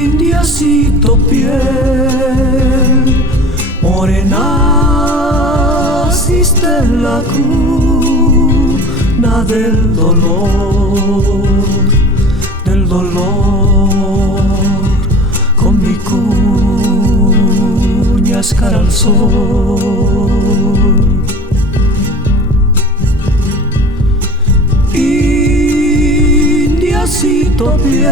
Indiecito piel morena, naciste en la cuna del dolor, con mi cuña cara al sol. Indiecito piel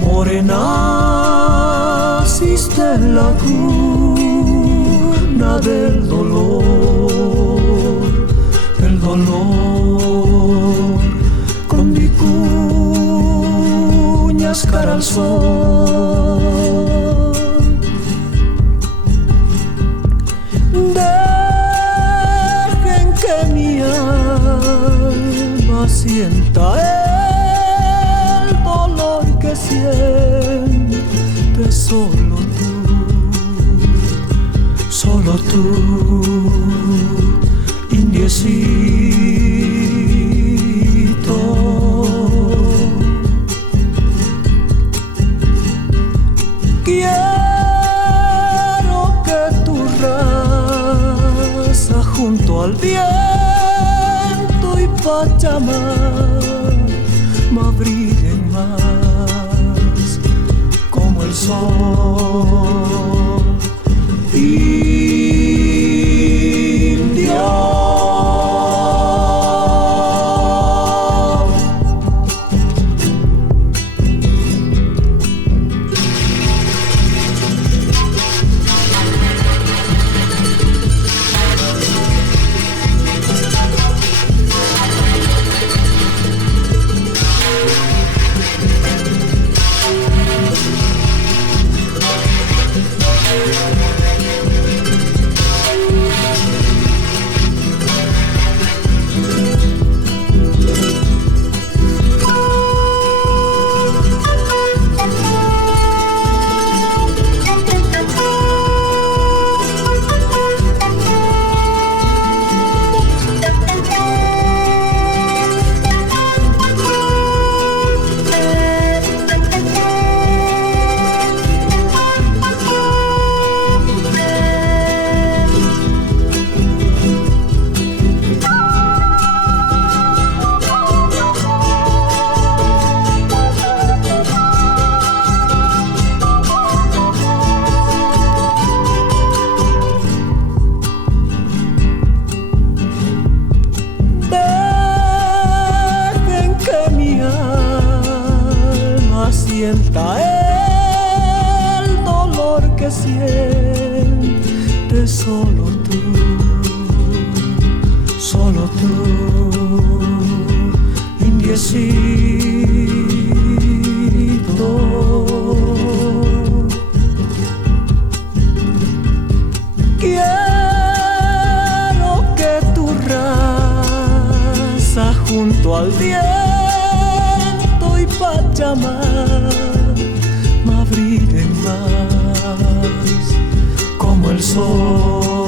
morena, naciste en la cuna del dolor, con mi cuña cara al sol. Dejen que mi alma sienta el dolor que siente solo tú, indiecito. Quiero que tu raza junto al viento y Pachamama brillen más como el sol. Indio, sienta el dolor que sientes solo tú, indiecito. Quiero que tu raza junto al viento y Pachamama brillen más como el sol.